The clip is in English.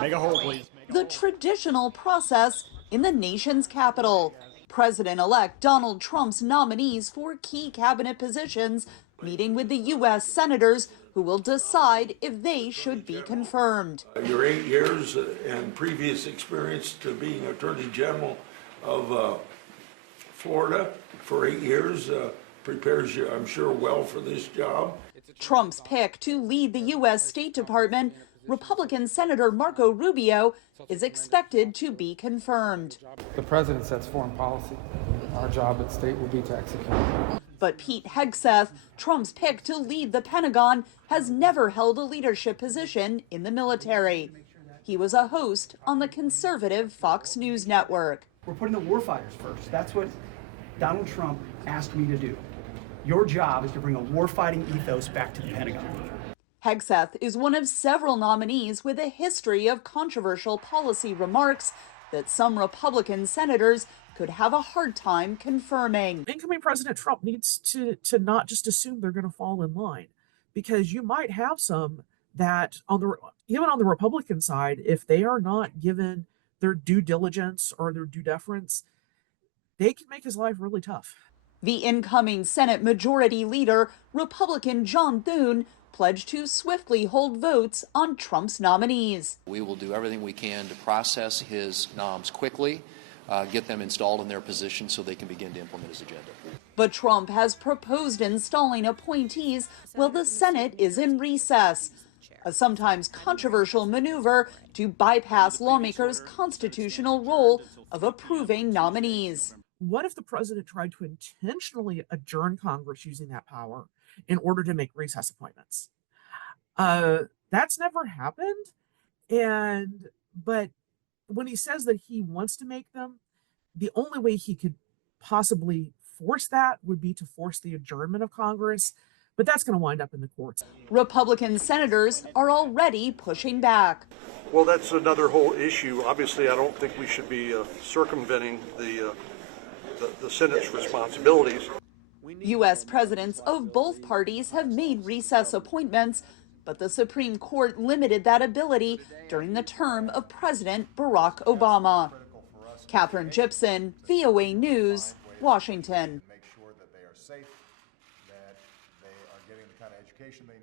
Make a hold, please. The traditional process in the nation's capital. President-elect Donald Trump's nominees for key cabinet positions meeting with the U.S. senators who will decide if they should be confirmed. Your 8 years and previous experience to being Attorney General of Florida for 8 years prepares you, I'm sure, well for this job. Trump's pick to lead the U.S. State Department, Republican Senator Marco Rubio, is expected to be confirmed. The president sets foreign policy. Our job at state will be to execute. But Pete Hegseth, Trump's pick to lead the Pentagon, has never held a leadership position in the military. He was a host on the conservative Fox News network. We're putting the warfighters first. That's what Donald Trump asked me to do. Your job is to bring a warfighting ethos back to the Pentagon. Hegseth is one of several nominees with a history of controversial policy remarks that some Republican senators could have a hard time confirming. Incoming President Trump needs to not just assume they're going to fall in line, because you might have some that even on the Republican side, if they are not given their due diligence or their due deference, they can make his life really tough. The incoming Senate Majority Leader, Republican John Thune, pledged to swiftly hold votes on Trump's nominees. We will do everything we can to process his noms quickly, get them installed in their position so they can begin to implement his agenda. But Trump has proposed installing appointees while the Senate is in recess, a sometimes controversial maneuver to bypass lawmakers' constitutional role of approving nominees. What if the president tried to intentionally adjourn Congress using that power in order to make recess appointments? That's never happened. But when he says that he wants to make them, the only way he could possibly force that would be to force the adjournment of Congress. But that's going to wind up in the courts. Republican senators are already pushing back. Well, that's another whole issue. Obviously, I don't think we should be circumventing the Senate's responsibilities. U.S. presidents of both parties have made recess appointments, but the Supreme Court limited that ability during the term of President Barack Obama. Katherine Gypson, VOA News, Washington. Make sure that they are safe, that they are getting the kind of education they